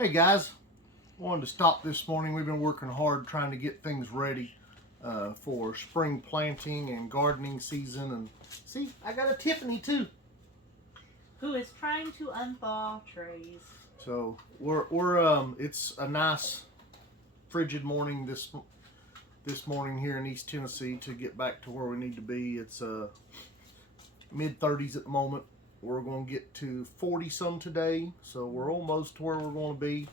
Hey guys, wanted to stop this morning. We've been working hard trying to get things ready for spring planting and gardening season. And see, I got a Tiffany too. Who is trying to unthaw trays. So we're it's a nice frigid morning this morning here in East Tennessee to get back to where we need to be. It's mid-30s at the moment. We're going to get to 40 some today, so we're almost to where we're going to be.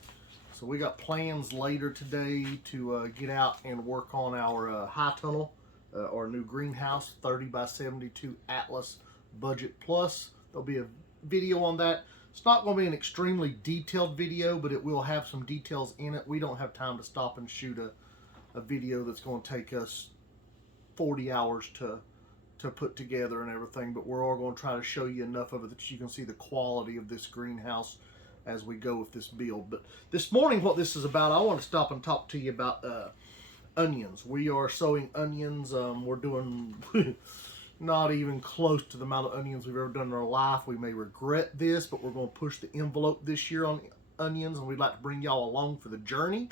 So we got plans later today to get out and work on our high tunnel, our new greenhouse, 30 by 72 Atlas Budget Plus. There'll be a video on that. It's not going to be an extremely detailed video, but it will have some details in it. We don't have time to stop and shoot a video that's going to take us 40 hours to put together and everything, but we're all going to try to show you enough of it that you can see the quality of this greenhouse as we go with this build. But this morning, what this is about, I want to stop and talk to you about onions. We are sowing onions. We're doing not even close to the amount of onions we've ever done in our life. We may regret this, but we're going to push the envelope this year on onions, and we'd like to bring y'all along for the journey.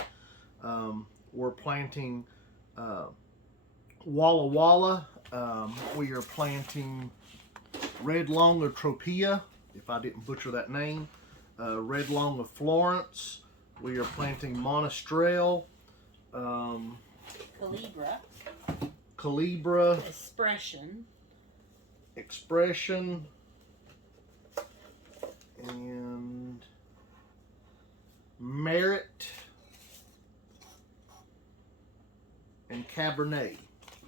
We're planting Walla Walla. We are planting Red Long of Tropea, if I didn't butcher that name. Red Long of Florence. We are planting Monastrell. Calibra. Expression. And Merit. And Cabernet.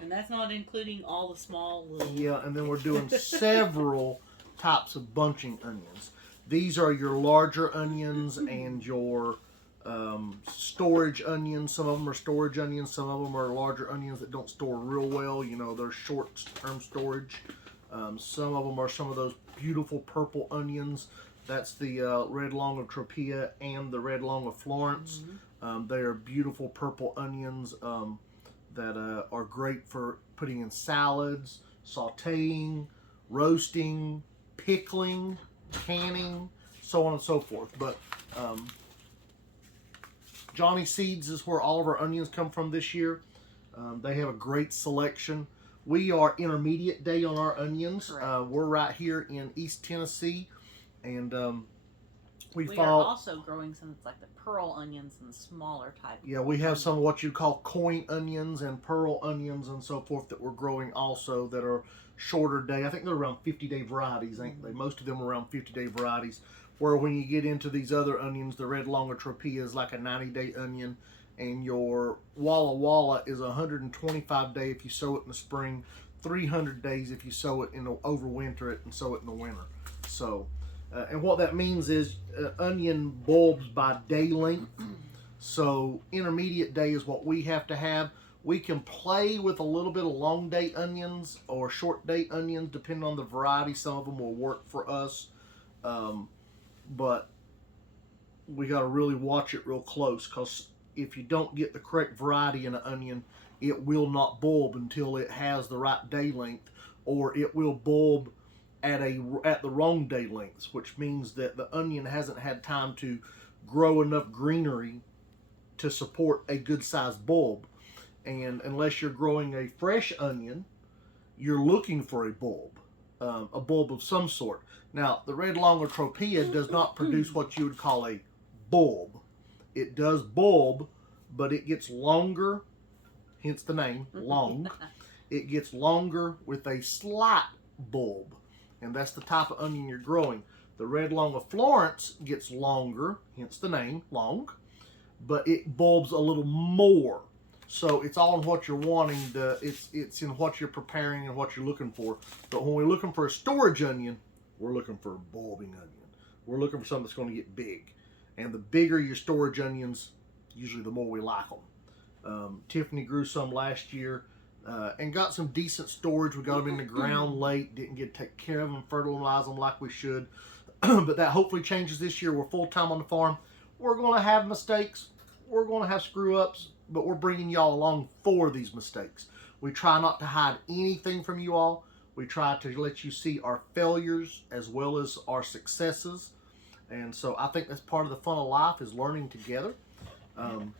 And that's not including all the small little... Yeah, and then we're doing several types of bunching onions. These are your larger onions and your storage onions. Some of them are storage onions. Some of them are larger onions that don't store real well. You know, they're short-term storage. Some of them are some of those beautiful purple onions. That's the Red Long of Tropea and the Red Long of Florence. They are beautiful purple onions. That are great for putting in salads, sauteing, roasting, pickling, canning, so on and so forth. But Johnny Seeds is where all of our onions come from this year. They have a great selection. We are intermediate day on our onions. We're right here in East Tennessee, and we are also growing some that's like the pearl onions and the smaller type. Yeah, we have some of what you call coin onions and pearl onions and so forth that we're growing also that are shorter day. I think they're around 50-day varieties, ain't they? Most of them are around 50-day varieties. Where when you get into these other onions, the Red Long of Tropea is like a 90-day onion, and your Walla Walla is 125-day if you sow it in the spring, 300 days if you sow it overwinter it and sow it in the winter. So. And what that means is onion bulbs by day length. So intermediate day is what we have to have. We can play with a little bit of long day onions or short day onions depending on the variety. Some of them will work for us. But we got to really watch it real close, because if you don't get the correct variety in an onion, it will not bulb until it has the right day length, or it will bulb at the wrong day lengths, which means that the onion hasn't had time to grow enough greenery to support a good sized bulb. And unless you're growing a fresh onion, you're looking for a bulb of some sort. Now, the Red Long of Tropea does not produce what you would call a bulb. It does bulb, but it gets longer, hence the name, long. It gets longer with a slight bulb. And that's the type of onion you're growing. The Red Long of Florence gets longer, hence the name, long, but it bulbs a little more. So it's all in what you're wanting. It's in what you're preparing and what you're looking for. But when we're looking for a storage onion, we're looking for a bulbing onion. We're looking for something that's going to get big. And the bigger your storage onions, usually the more we like them. Tiffany grew some last year. And got some decent storage. We got them in the ground late. Didn't get to take care of them, fertilize them like we should. But that hopefully changes this year. We're full-time on the farm. We're going to have mistakes. We're going to have screw-ups. But we're bringing y'all along for these mistakes. We try not to hide anything from you all. We try to let you see our failures as well as our successes. And so I think that's part of the fun of life is learning together. Um,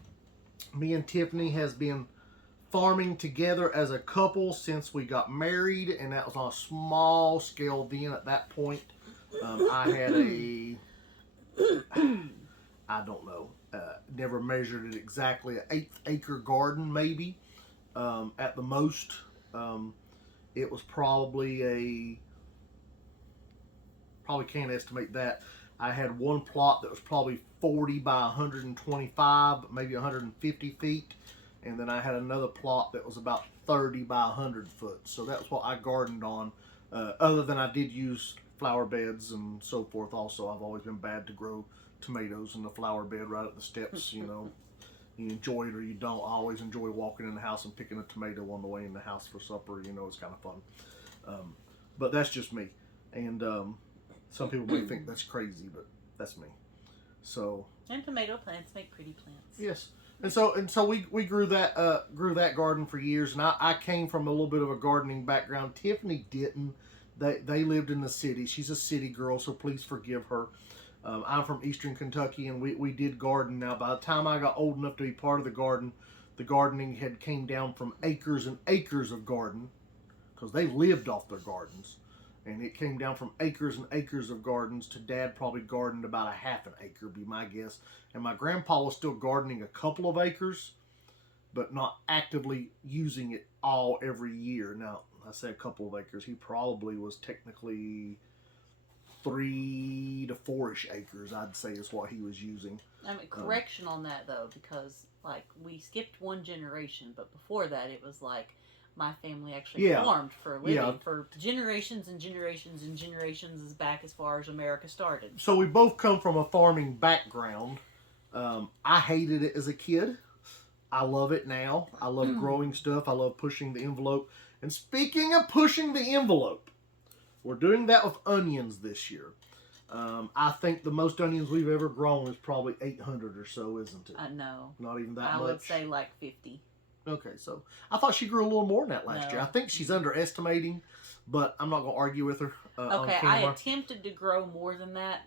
Me and Tiffany has been farming together as a couple since we got married, and that was on a small scale then at that point. I had a, I don't know, never measured it exactly, an 8-acre garden maybe at the most. It was probably can't estimate that. I had one plot that was probably 40 by 125, maybe 150 feet. And then I had another plot that was about 30 by 100 foot. So that's what I gardened on. Other than I did use flower beds and so forth also. I've always been bad to grow tomatoes in the flower bed right at the steps, you know. You enjoy it or you don't. I always enjoy walking in the house and picking a tomato on the way in the house for supper. You know, it's kind of fun. But that's just me. And some people may think that's crazy, but that's me. So. And tomato plants make pretty plants. Yes. And so we grew that garden for years, and I came from a little bit of a gardening background. Tiffany didn't. They lived in the city. She's a city girl, so please forgive her. I'm from Eastern Kentucky, and we did garden. Now, by the time I got old enough to be part of the gardening had came down from acres and acres of garden, because they lived off their gardens. And it came down from acres and acres of gardens to Dad probably gardened about a half an acre, be my guess. And my grandpa was still gardening a couple of acres, but not actively using it all every year. Now, I say a couple of acres. He probably was technically 3 to 4-ish acres, I'd say, is what he was using. I mean, correction on that, though, because, like, we skipped one generation, but before that, it was like, my family actually farmed for a living for generations and generations and generations as back as far as America started. So we both come from a farming background. I hated it as a kid. I love it now. I love growing stuff. I love pushing the envelope. And speaking of pushing the envelope, we're doing that with onions this year. I think the most onions we've ever grown is probably 800 or so, isn't it? No. Not even that much? I would say like 50. Okay, so I thought she grew a little more than that last year. I think she's underestimating, but I'm not going to argue with her. Okay, I attempted to grow more than that.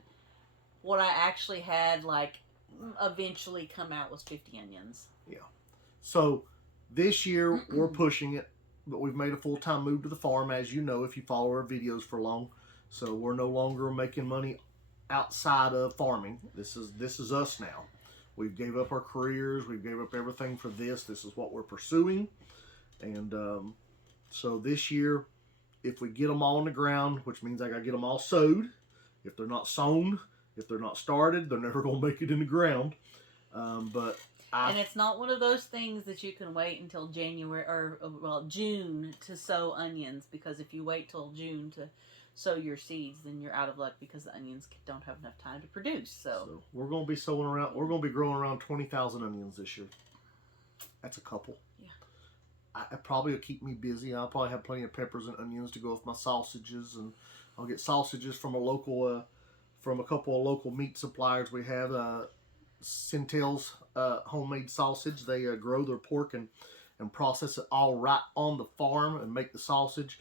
What I actually had, like, eventually come out was 50 onions. Yeah. So this year we're pushing it, but we've made a full-time move to the farm, as you know, if you follow our videos for long. So we're no longer making money outside of farming. This is us now. We've gave up our careers. We've gave up everything for this. This is what we're pursuing. And so this year, if we get them all on the ground, which means I got to get them all sowed. If they're not sown, if they're not started, they're never going to make it in the ground. And it's not one of those things that you can wait until June to sow onions, because if you wait till June to sow your seeds, then you're out of luck because the onions don't have enough time to produce. So we're going to be we're going to be growing around 20,000 onions this year. That's a couple. Yeah. I probably will keep me busy. I'll probably have plenty of peppers and onions to go with my sausages, and I'll get sausages from a couple of local meat suppliers. We have Centel's homemade sausage. They grow their pork and process it all right on the farm and make the sausage.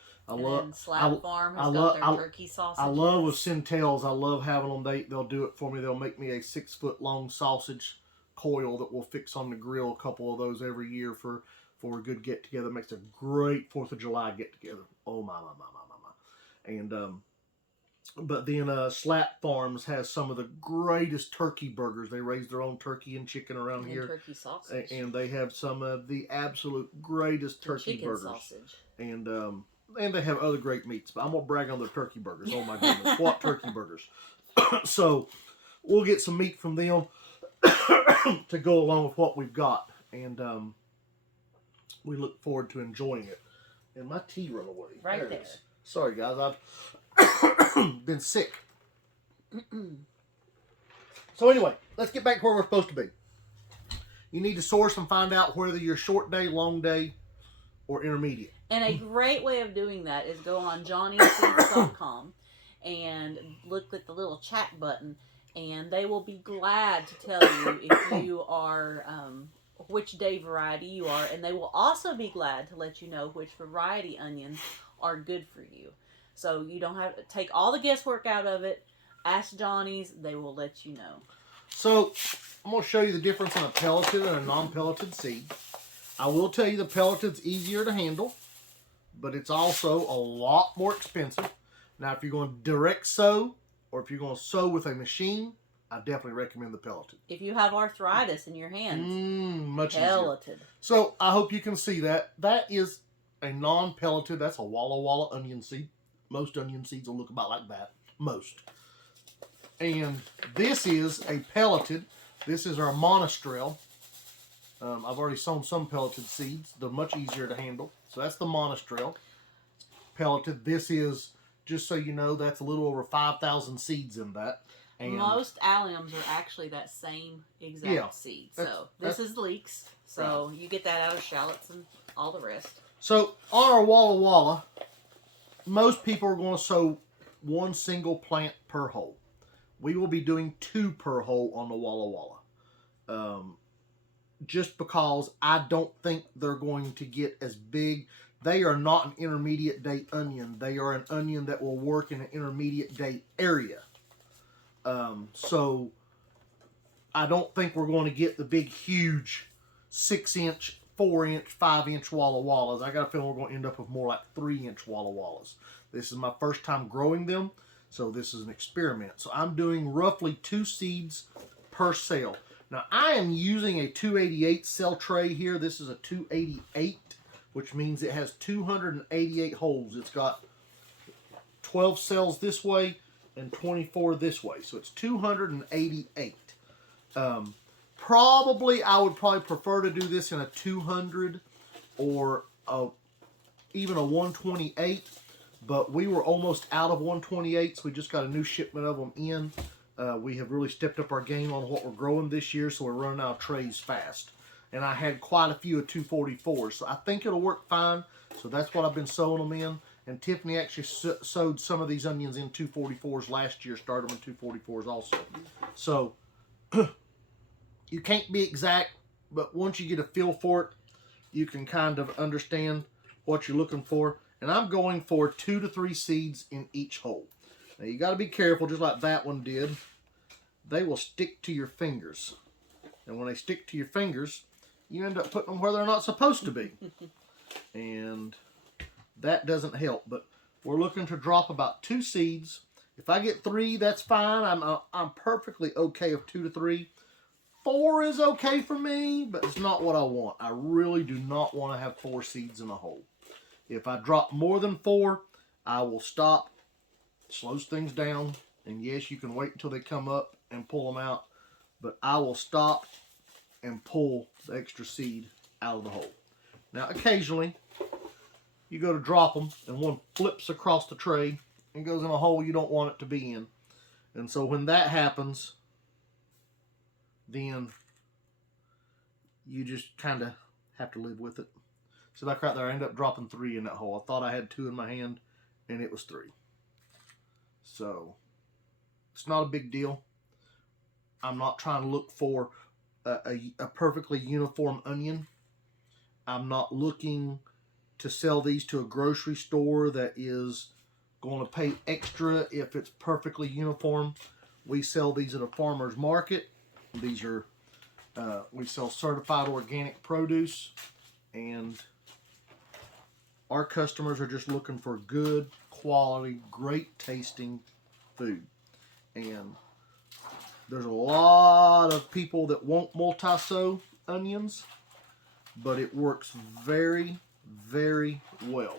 Slab Farm has got their turkey sausage. I love with Centel's. I love having them. They'll do it for me. They'll make me a 6-foot long sausage coil that we'll fix on the grill. A couple of those every year for a good get together. Makes a great 4th of July get together. Oh my. And but then Slap Farms has some of the greatest turkey burgers. They raise their own turkey and chicken around here. Turkey sausage. And they have some of the absolute greatest turkey burgers. Sausage. And they have other great meats. But I'm going to brag on their turkey burgers. Oh my goodness. What turkey burgers. So we'll get some meat from them to go along with what we've got. And we look forward to enjoying it. And my tea run away. Right there. Sorry guys, I've been sick. So anyway, let's get back to where we're supposed to be. You need to source and find out whether you're short day, long day, or intermediate. And a great way of doing that is go on johnnyseeds.com and look at the little chat button, and they will be glad to tell you if you are which day variety you are, and they will also be glad to let you know which variety onions are good for you. So you don't have to take all the guesswork out of it. Ask Johnny's, they will let you know. So, I'm going to show you the difference in a pelleted and a non-pelleted seed. I will tell you the pelleted's easier to handle, but it's also a lot more expensive. Now, if you're going to direct sow, or if you're going to sow with a machine, I definitely recommend the pelleted. If you have arthritis in your hands, much pelleted. easier. So, I hope you can see that. That is a non-pelleted. That's a Walla Walla onion seed. Most onion seeds will look about like that. Most. And this is a pelleted. This is our monostrel. I've already sown some pelleted seeds. They're much easier to handle. So that's the monostrel. Pelleted. This is, just so you know, that's a little over 5,000 seeds in that. And most alliums are actually that same exact seed. So this is leeks. So right. You get that out of shallots and all the rest. So on our Walla Walla, most people are going to sow one single plant per hole. We will be doing 2 per hole on the Walla Walla. Just because I don't think they're going to get as big. They are not an intermediate date onion. They are an onion that will work in an intermediate date area. So I don't think we're going to get the big, huge 6-inch, 4-inch, 5-inch Walla Wallas. I got a feeling we're going to end up with more like 3-inch Walla Wallas. This is my first time growing them, so this is an experiment. So I'm doing roughly 2 seeds per cell. Now I am using a 288 cell tray here. This is a 288, which means it has 288 holes. It's got 12 cells this way and 24 this way. So it's 288. I would probably prefer to do this in a 200 or even a 128. But we were almost out of 128s. We just got a new shipment of them in. We have really stepped up our game on what we're growing this year, so we're running out of trays fast. And I had quite a few of 244s, so I think it'll work fine. So that's what I've been sowing them in. And Tiffany actually sowed some of these onions in 244s last year, started them in 244s also. So you can't be exact, but once you get a feel for it, you can kind of understand what you're looking for. And I'm going for 2 to 3 seeds in each hole. Now you got to be careful, just like that one did. They will stick to your fingers. And when they stick to your fingers, you end up putting them where they're not supposed to be. And that doesn't help. But we're looking to drop about 2 seeds. If I get 3, that's fine. I'm perfectly okay with 2 to 3. 4 is okay for me, but it's not what I want. I really do not want to have 4 seeds in a hole. If I drop more than 4, I will stop. Slows things down. And yes, you can wait until they come up and pull them out. But I will stop and pull the extra seed out of the hole. Now, occasionally, you go to drop them, and one flips across the tray and goes in a hole you don't want it to be in. And so when that happens, then you just kind of have to live with it. So like right there, I ended up dropping 3 in that hole. I thought I had 2 in my hand, and it was 3. So it's not a big deal. I'm not trying to look for a perfectly uniform onion. I'm not looking to sell these to a grocery store that is going to pay extra if it's perfectly uniform. We sell these at a farmer's market. These are, we sell certified organic produce, and our customers are just looking for good quality, great tasting food. And there's a lot of people that won't multi-sow onions, but it works very, very well.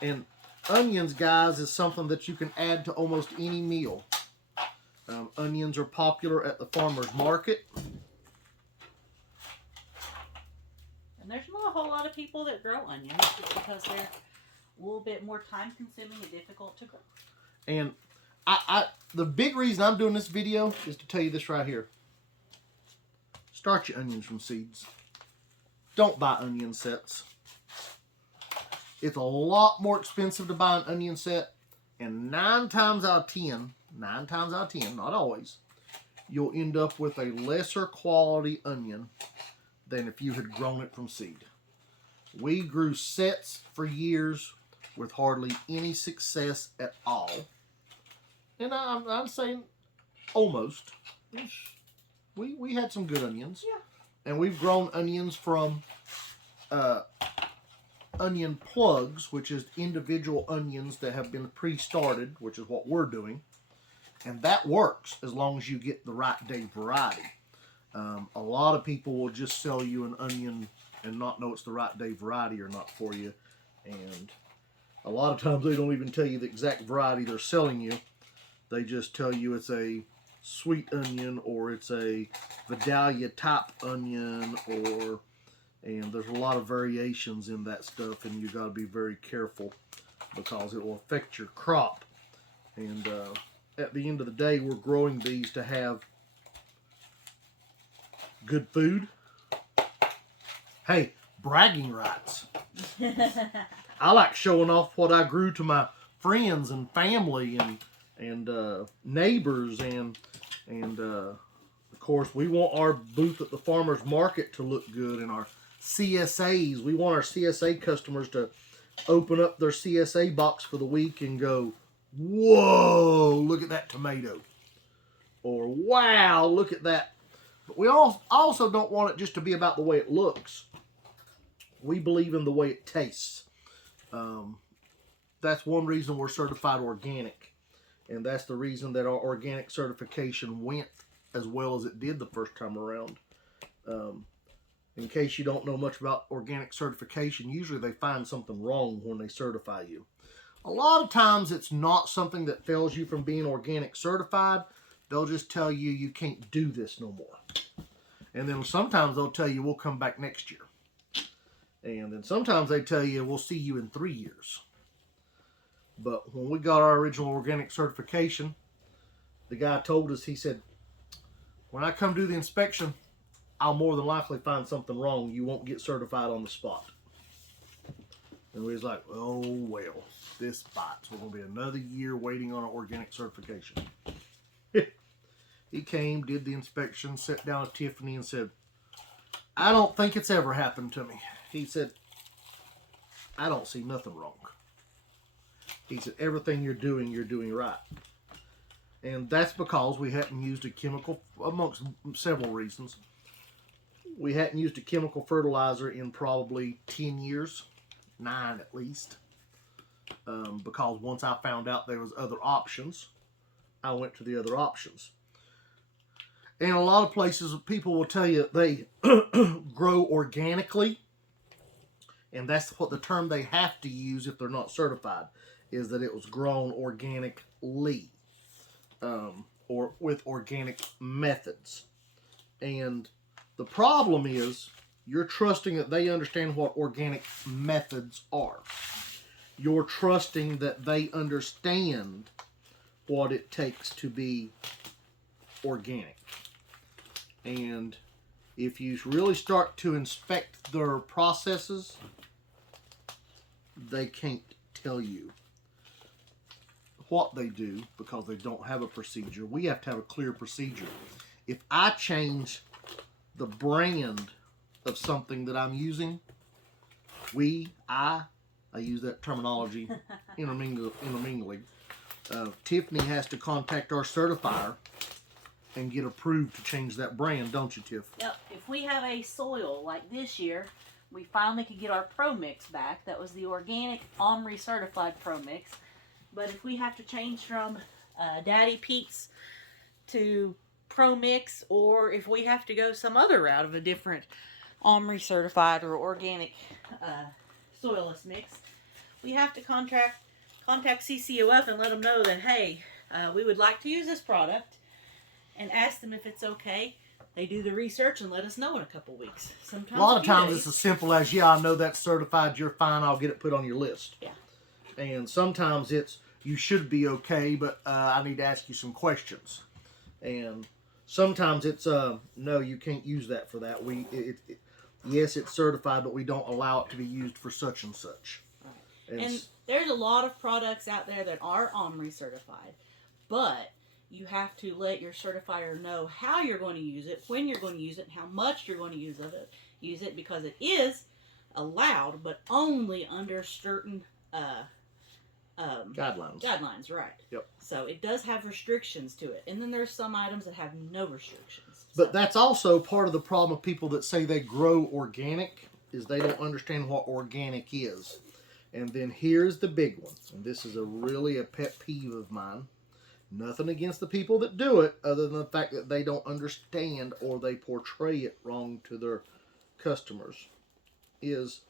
And onions, guys, is something that you can add to almost any meal. Onions are popular at the farmer's market. And there's not a whole lot of people that grow onions just because they're a little bit more time consuming and difficult to grow. And the big reason I'm doing this video is to tell you this right here. Start your onions from seeds. Don't buy onion sets. It's a lot more expensive to buy an onion set, and 9 times out of 10, not always, you'll end up with a lesser quality onion than if you had grown it from seed. We grew sets for years with hardly any success at all. And I'm saying almost. We had some good onions. Yeah. And we've grown onions from onion plugs, which is individual onions that have been pre-started, which is what we're doing. And that works as long as you get the right day variety. A lot of people will just sell you an onion and not know it's the right day variety or not for you. And a lot of times they don't even tell you the exact variety they're selling you. They just tell you it's a sweet onion or it's a Vidalia type onion, and there's a lot of variations in that stuff, and you got to be very careful because it will affect your crop. And at the end of the day, we're growing these to have good food. Hey, bragging rights. I like showing off what I grew to my friends and family and neighbors, and of course we want our booth at the farmers market to look good, and our CSAs. We want our CSA customers to open up their CSA box for the week and go, "Whoa, look at that tomato," or "Wow, look at that." But we also don't want it just to be about the way it looks. We believe in the way it tastes. That's one reason we're certified organic. And that's the reason that our organic certification went as well as it did the first time around. In case you don't know much about organic certification, usually they find something wrong when they certify you. A lot of times it's not something that fails you from being organic certified. They'll just tell you you can't do this no more. And then sometimes they'll tell you we'll come back next year. And then sometimes they tell you we'll see you in 3 years. But when we got our original organic certification, the guy told us, he said, when I come do the inspection, I'll more than likely find something wrong. You won't get certified on the spot. And we was like, oh, well, this bites. We're going to be another year waiting on our organic certification. He came, did the inspection, sat down with Tiffany and said, I don't think it's ever happened to me. He said, I don't see nothing wrong. He said, everything you're doing right. And that's because we hadn't used a chemical, amongst several reasons. We hadn't used a chemical fertilizer in probably 10 years, 9 at least. Because once I found out there was other options, I went to the other options. And a lot of places, people will tell you they grow organically. And that's what the term they have to use if they're not certified, is that it was grown organically, or with organic methods. And the problem is you're trusting that they understand what organic methods are. You're trusting that they understand what it takes to be organic. And if you really start to inspect their processes, they can't tell you what they do because they don't have a procedure. We have to have a clear procedure. If I change the brand of something that I'm using, I use that terminology intermingling. Tiffany has to contact our certifier and get approved to change that brand, don't you, Tiff? Yep. If we have a soil like this year, we finally could get our Pro Mix back. That was the organic OMRI certified Pro Mix. But if we have to change from Daddy Pete's to Pro Mix, or if we have to go some other route of a different OMRI certified or organic soilless mix, we have to contact CCOF and let them know that, hey, we would like to use this product, and ask them if it's okay. They do the research and let us know in a couple weeks. Sometimes a lot of times days. it's as simple as, yeah, I know that's certified, you're fine, I'll get it put on your list. Yeah. And sometimes it's, you should be okay, but I need to ask you some questions. And sometimes it's, no, you can't use that for that. Yes, it's certified, but we don't allow it to be used for such and such. Right. And there's a lot of products out there that are OMRI certified, but you have to let your certifier know how you're going to use it, when you're going to use it, and how much you're going to use it, because it is allowed, but only under certain Guidelines, right. Yep. So it does have restrictions to it. And then there's some items that have no restrictions. But that's also part of the problem of people that say they grow organic, is they don't understand what organic is. And then here's the big one. And this is really a pet peeve of mine. Nothing against the people that do it, other than the fact that they don't understand or they portray it wrong to their customers, is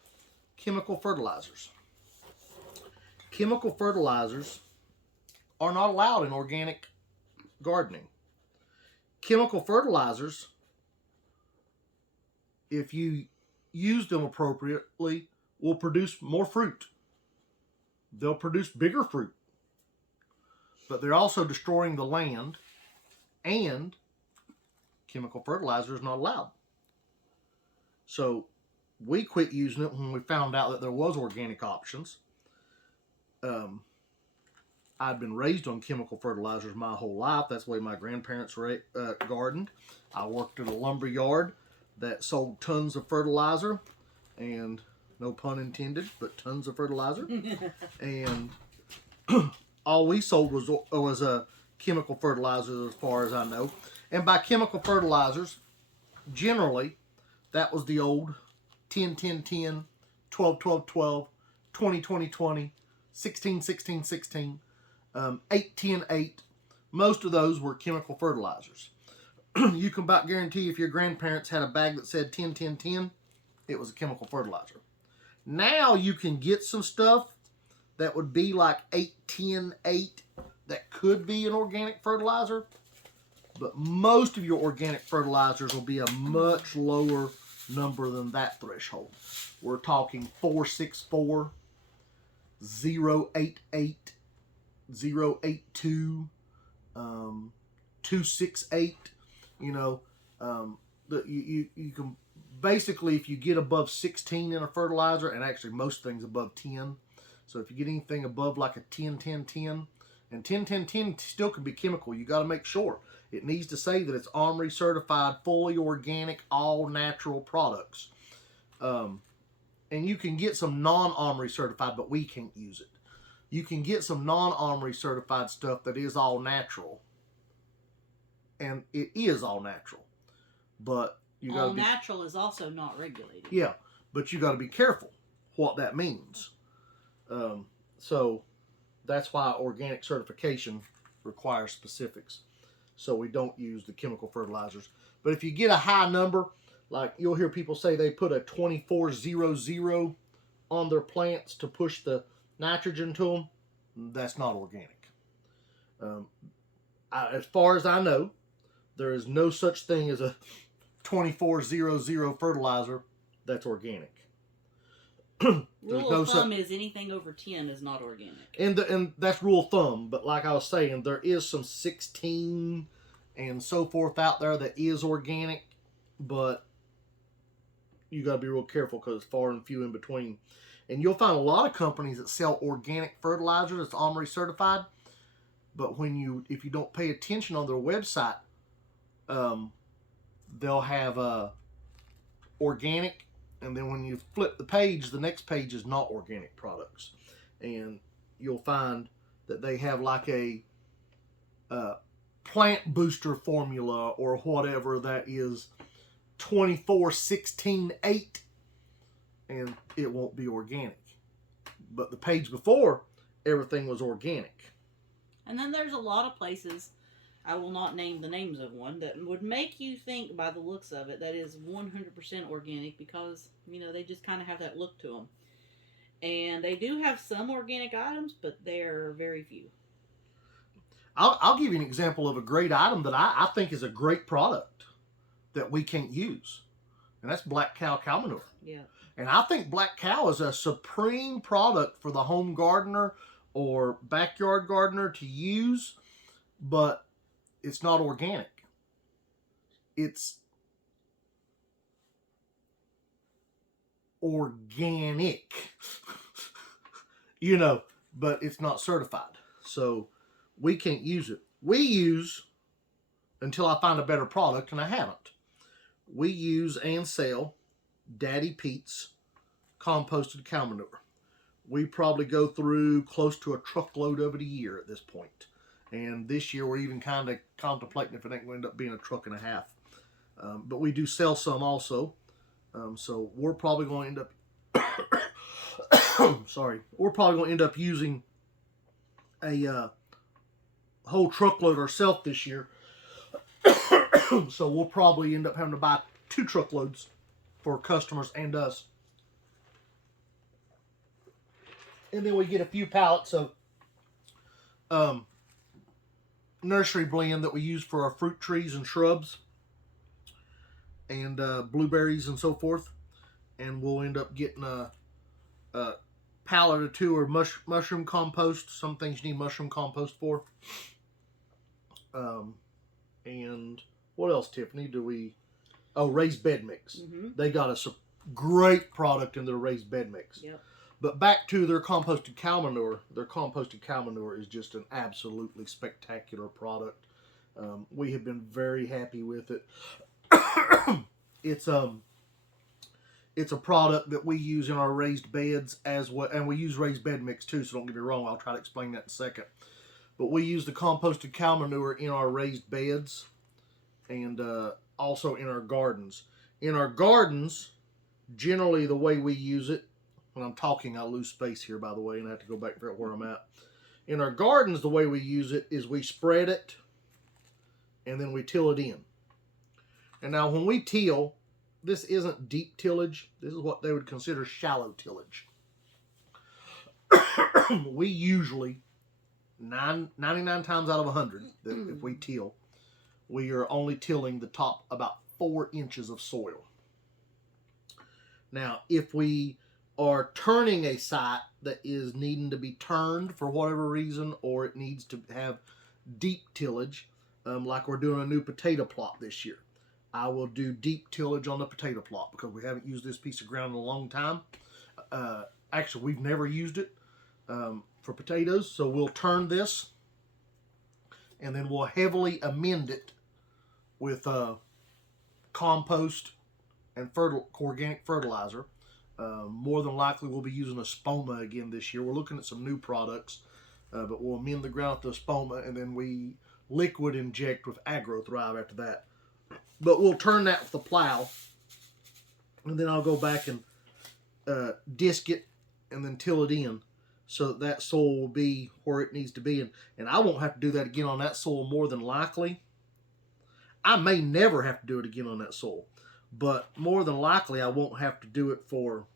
chemical fertilizers. Chemical fertilizers are not allowed in organic gardening. Chemical fertilizers, if you use them appropriately, will produce more fruit. They'll produce bigger fruit. But they're also destroying the land, and chemical fertilizer is not allowed. So we quit using it when we found out that there was organic options. I've been raised on chemical fertilizers my whole life. That's the way my grandparents gardened. I worked at a lumber yard that sold tons of fertilizer, and no pun intended, but tons of fertilizer. And all we sold was chemical fertilizers, as far as I know. And by chemical fertilizers, generally, that was the old 10-10-10, 12-12-12, 20-20-20, 16-16-16, 8-10-8. Most of those were chemical fertilizers. You can about guarantee if your grandparents had a bag that said 10-10-10, it was a chemical fertilizer. Now you can get some stuff that would be like 8-10-8 that could be an organic fertilizer, but most of your organic fertilizers will be a much lower number than that threshold. We're talking 464, 088, 082, 268. You know, you can basically, if you get above 16 in a fertilizer, and actually most things above 10. So if you get anything above like a 10-10-10, and 10-10-10 still can be chemical, you got to make sure. It needs to say that it's OMRI certified, fully organic, all natural products. And you can get some non-OMRI certified, but we can't use it. You can get some non-OMRI certified stuff that is all natural. And it is all natural. But you got to all natural is also not regulated. Yeah, but you got to be careful what that means. So that's why organic certification requires specifics. So we don't use the chemical fertilizers. But if you get a high number, like you'll hear people say they put a 2400 on their plants to push the nitrogen to them, that's not organic. As far as I know, there is no such thing as a 2400 fertilizer that's organic. Rule of thumb is anything over 10 is not organic. And that's rule of thumb, but like I was saying, there is some 16 and so forth out there that is organic, but you got to be real careful because it's far and few in between. And you'll find a lot of companies that sell organic fertilizer that's OMRI certified, but if you don't pay attention on their website, they'll have organic. And then when you flip the page, the next page is not organic products. And you'll find that they have like a plant booster formula or whatever that is 24-16-8. And it won't be organic. But the page before, everything was organic. And then there's a lot of places, I will not name the names of one, that would make you think by the looks of it that is 100% organic because, they just kind of have that look to them. And they do have some organic items, but they're very few. I'll give you an example of a great item that I think is a great product that we can't use. And that's black cow manure. Yeah. And I think black cow is a supreme product for the home gardener or backyard gardener to use, but it's not organic. It's organic, but it's not certified. So we can't use it. We use, until I find a better product, and I haven't, we use and sell Daddy Pete's composted cow manure. we probably go through close to a truckload of it a year at this point. And this year we're even kind of contemplating if it ain't going to end up being a truck and a half. But we do sell some also. So we're probably going to end up, sorry, we're probably going to end up using a whole truckload ourselves this year. So we'll probably end up having to buy 2 truckloads for customers and us. And then we get a few pallets of nursery blend that we use for our fruit trees and shrubs and blueberries and so forth. And we'll end up getting a pallet or 2 or mushroom compost. Some things you need mushroom compost for. And what else, Tiffany? Raised bed mix. Mm-hmm. They got us a great product in their raised bed mix. Yep. But back to their composted cow manure. Their composted cow manure is just an absolutely spectacular product. We have been very happy with it. It's a product that we use in our raised beds as well, and we use raised bed mix too. So don't get me wrong. I'll try to explain that in a second. But we use the composted cow manure in our raised beds and also in our gardens. In our gardens, generally the way we use it, when I'm talking I lose space here by the way, and I have to go back and figure out where I'm at. In our gardens, the way we use it is we spread it and then we till it in. And now when we till, this isn't deep tillage. This is what they would consider shallow tillage. We usually 99 times out of 100, if we till, we are only tilling the top about 4 inches of soil. Now, if we are turning a site that is needing to be turned for whatever reason, or it needs to have deep tillage, like we're doing a new potato plot this year, I will do deep tillage on the potato plot because we haven't used this piece of ground in a long time. Actually, we've never used it for potatoes, so we'll turn this and then we'll heavily amend it with compost and organic fertilizer. More than likely we'll be using a spoma again this year. We're looking at some new products, but we'll amend the ground with the spoma and then we liquid inject with AgroThrive after that. But we'll turn that with the plow and then I'll go back and disc it and then till it in so that soil will be where it needs to be. And I won't have to do that again on that soil more than likely. I may never have to do it again on that soil, but more than likely I won't have to do it for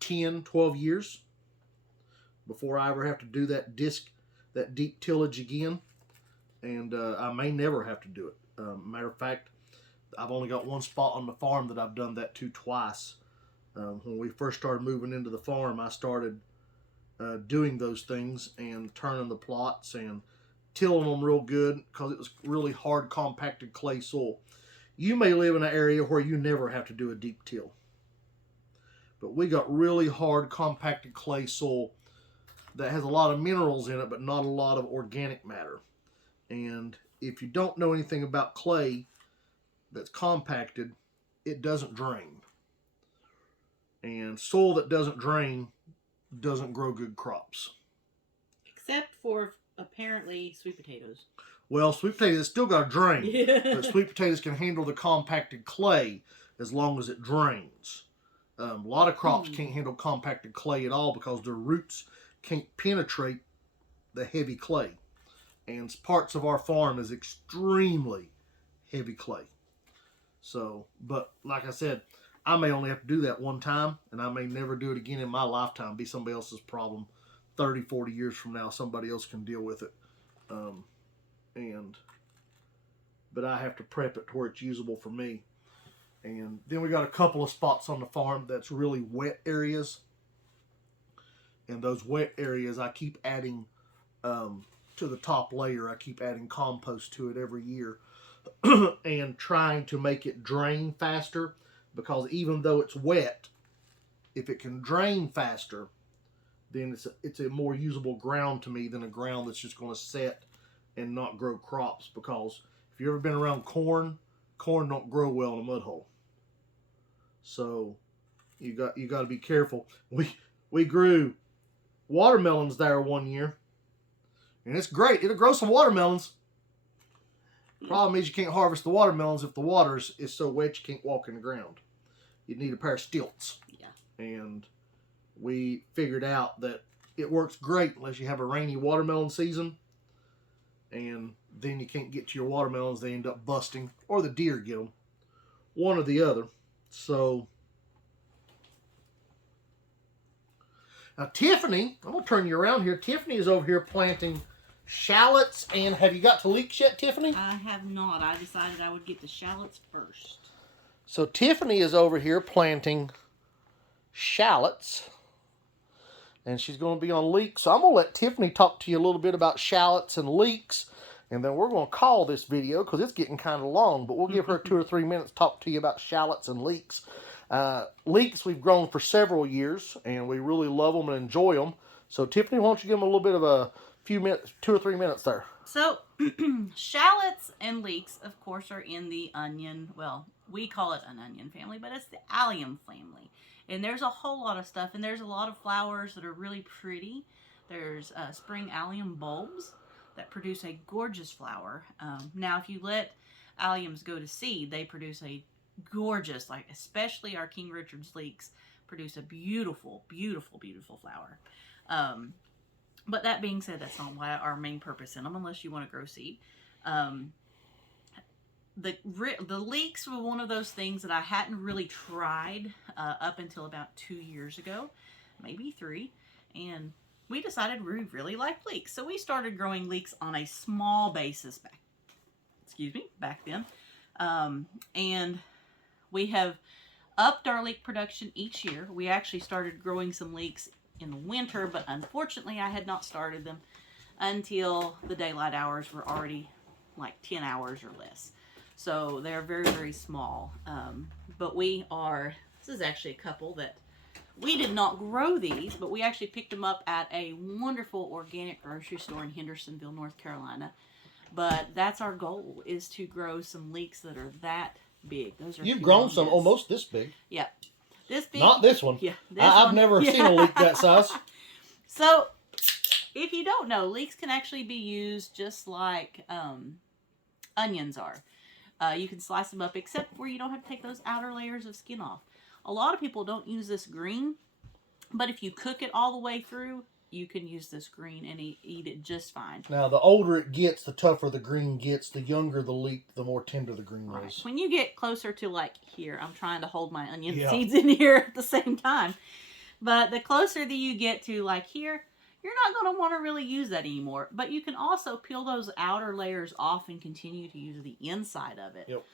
10, 12 years before I ever have to do that deep tillage again. And I may never have to do it. Matter of fact, I've only got one spot on the farm that I've done that to twice. When we first started moving into the farm, I started doing those things and turning the plots and tilling them real good because it was really hard compacted clay soil. You may live in an area where you never have to do a deep till, but we got really hard compacted clay soil that has a lot of minerals in it but not a lot of organic matter. And if you don't know anything about clay that's compacted, it doesn't drain. And soil that doesn't drain doesn't grow good crops. Except for apparently sweet potatoes. Well, sweet potatoes still got to drain. Yeah. But sweet potatoes can handle the compacted clay as long as it drains. A lot of crops can't handle compacted clay at all because their roots can't penetrate the heavy clay. And parts of our farm is extremely heavy clay. So, but like I said, I may only have to do that one time, and I may never do it again in my lifetime. Be somebody else's problem 30, 40 years from now. Somebody else can deal with it. But I have to prep it to where it's usable for me. And then we got a couple of spots on the farm that's really wet areas. And those wet areas, I keep adding to the top layer. I keep adding compost to it every year and trying to make it drain faster, because even though it's wet, if it can drain faster, then it's a more usable ground to me than a ground that's just going to set and not grow crops. Because if you've ever been around corn don't grow well in a mud hole. So You got to be careful. We grew watermelons there one year, and it's great. It'll grow some watermelons. Problem is you can't harvest the watermelons if the water is so wet you can't walk in the ground. You need a pair of stilts. Yeah. And we figured out that it works great unless you have a rainy watermelon season, and then you can't get to your watermelons. They end up busting, or the deer get them. One or the other. So now Tiffany, I'm going to turn you around here. Tiffany is over here planting shallots. And have you got to leeks yet, Tiffany? I have not. I decided I would get the shallots first. So Tiffany is over here planting shallots. And she's going to be on leeks. So I'm going to let Tiffany talk to you a little bit about shallots and leeks. And then we're going to call this video because it's getting kind of long. But we'll give her 2 or 3 minutes to talk to you about shallots and leeks. Leeks we've grown for several years. And we really love them and enjoy them. So Tiffany, why don't you give them a little bit of a few minutes, 2 or 3 minutes there. So shallots and leeks, of course, are in the onion. Well, we call it an onion family, but it's the allium family. And there's a whole lot of stuff, and there's a lot of flowers that are really pretty. There's spring allium bulbs that produce a gorgeous flower. Now, if you let alliums go to seed, they produce a gorgeous, like especially our King Richard's leeks, produce a beautiful, beautiful, beautiful flower. But that being said, that's not why our main purpose in them, unless you want to grow seed. The leeks were one of those things that I hadn't really tried up until about 2 years ago, maybe 3, and we decided we really liked leeks. So we started growing leeks on a small basis back then. And we have upped our leek production each year. We actually started growing some leeks in the winter, but unfortunately I had not started them until the daylight hours were already like 10 hours or less. So they're very, very small. But this is actually a couple that we did not grow these, but we actually picked them up at a wonderful organic grocery store in Hendersonville, North Carolina. But that's our goal, is to grow some leeks that are that big. Those are You've grown some almost this big. Yeah. This big. Not this one. Yeah. I've never seen a leek that size. So, if you don't know, leeks can actually be used just like onions are. You can slice them up, except where you don't have to take those outer layers of skin off. A lot of people don't use this green, but if you cook it all the way through, you can use this green and eat it just fine. Now, the older it gets, the tougher the green gets. The younger the leek, the more tender the green is. When you get closer to like here, I'm trying to hold my onion seeds in here at the same time. But the closer that you get to like here, you're not going to want to really use that anymore. But you can also peel those outer layers off and continue to use the inside of it. Yep.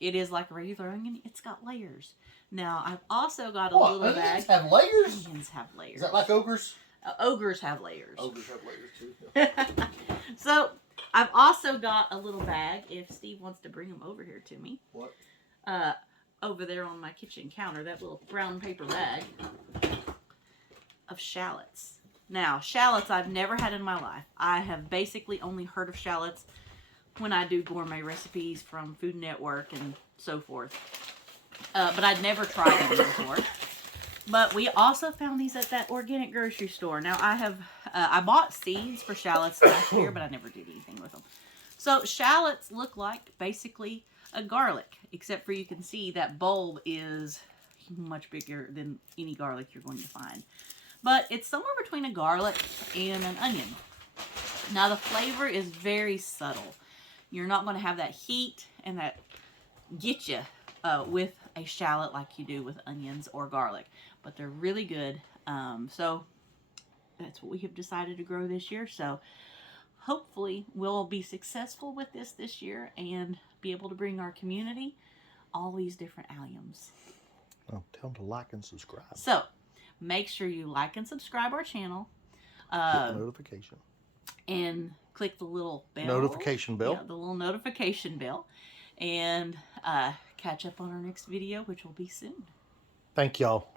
It is like a regular onion. It's got layers. Now, I've also got a little bag. Onions have layers? Onions have layers. Is that like ogres? Ogres have layers. Ogres have layers too. So, I've also got a little bag, if Steve wants to bring them over here to me. What? Over there on my kitchen counter, that little brown paper bag of shallots. Now, shallots I've never had in my life. I have basically only heard of shallots when I do gourmet recipes from Food Network and so forth. But I'd never tried them before. But we also found these at that organic grocery store. Now, I bought seeds for shallots last year, but I never did anything with them. So, shallots look like basically a garlic, except for you can see that bulb is much bigger than any garlic you're going to find. But it's somewhere between a garlic and an onion. Now, the flavor is very subtle. You're not going to have that heat and that get you with a shallot like you do with onions or garlic. But they're really good. So that's what we have decided to grow this year. So hopefully we'll be successful with this year and be able to bring our community all these different alliums. Oh, tell them to like and subscribe. So make sure you like and subscribe our channel. Hit the notification. And click the little bell. Notification bell. Yeah, the little notification bell. And catch up on our next video, which will be soon. Thank y'all.